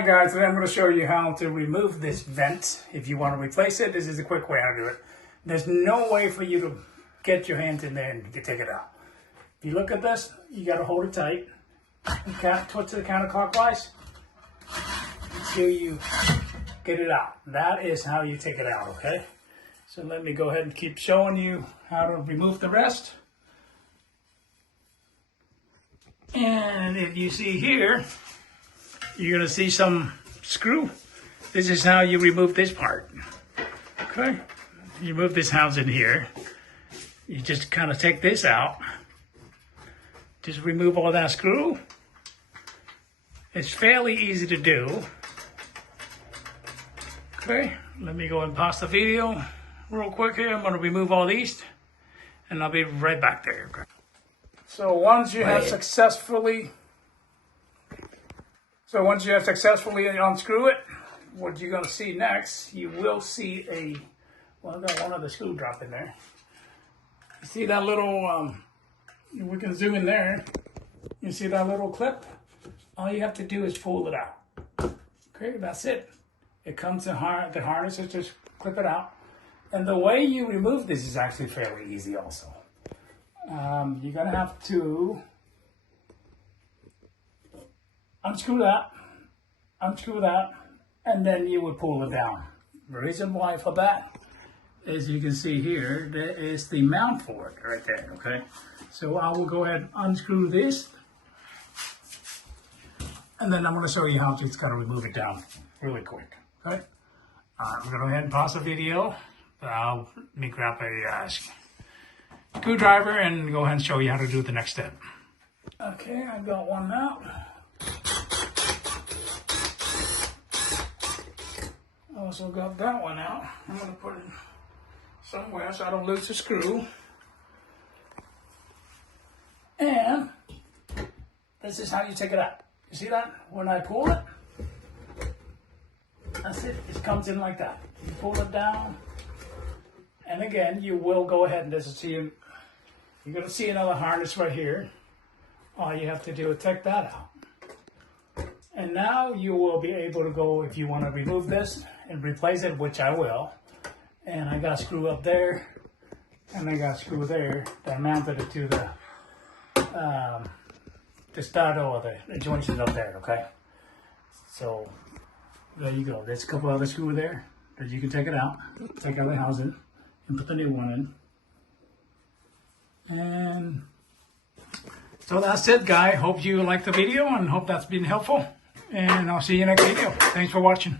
Hi guys, today I'm going to show you how to remove this vent. If you want to replace it, this is a quick way how to do it. There's no way for you to get your hands in there and you can take it out. If you look at this, you got to hold it tight. You can't twist it counterclockwise until you get it out. That is how you take it out, okay? So let me go ahead and keep showing you how to remove the rest. And if you see here, you're going to see some screw. This is how you remove this part. Okay? You remove this housing here. You just kind of take this out. Just remove all that screw. It's fairly easy to do. Okay, let me go and pause the video real quick here. I'm going to remove all these and I'll be right back there. Okay. So once you have successfully unscrew it, what you're going to see next, you will see I've got one other screw drop in there. You see that little, we can zoom in there. You see that little clip? All you have to do is pull it out. Okay, that's it. It comes to the harness, just clip it out. And the way you remove this is actually fairly easy also. You're going to have to unscrew that, and then you would pull it down. The reason why for that is you can see here, there is the mount for it right there, okay? So I will go ahead and unscrew this, and then I'm going to show you how to kind of remove it down really quick, okay? I'm going to go ahead and pause the video. Let me grab a screwdriver and go ahead and show you how to do the next step. Okay, I've got one out. Also got that one out. I'm going to put it somewhere so I don't lose the screw. And this is how you take it out. You see that? When I pull it, that's it. It comes in like that. You pull it down. And again, you will go ahead and you're going to see another harness right here. All you have to do is take that out. And now you will be able to go, if you want to remove this and replace it, which I will. And I got a screw up there, and I got a screw there that mounted it to the starter or the joints is up there, okay? So there you go. There's a couple other screws there that you can take it out, take out the housing, and put the new one in. And so that's it, guy. Hope you liked the video and hope that's been helpful. And I'll see you next video. Thanks for watching.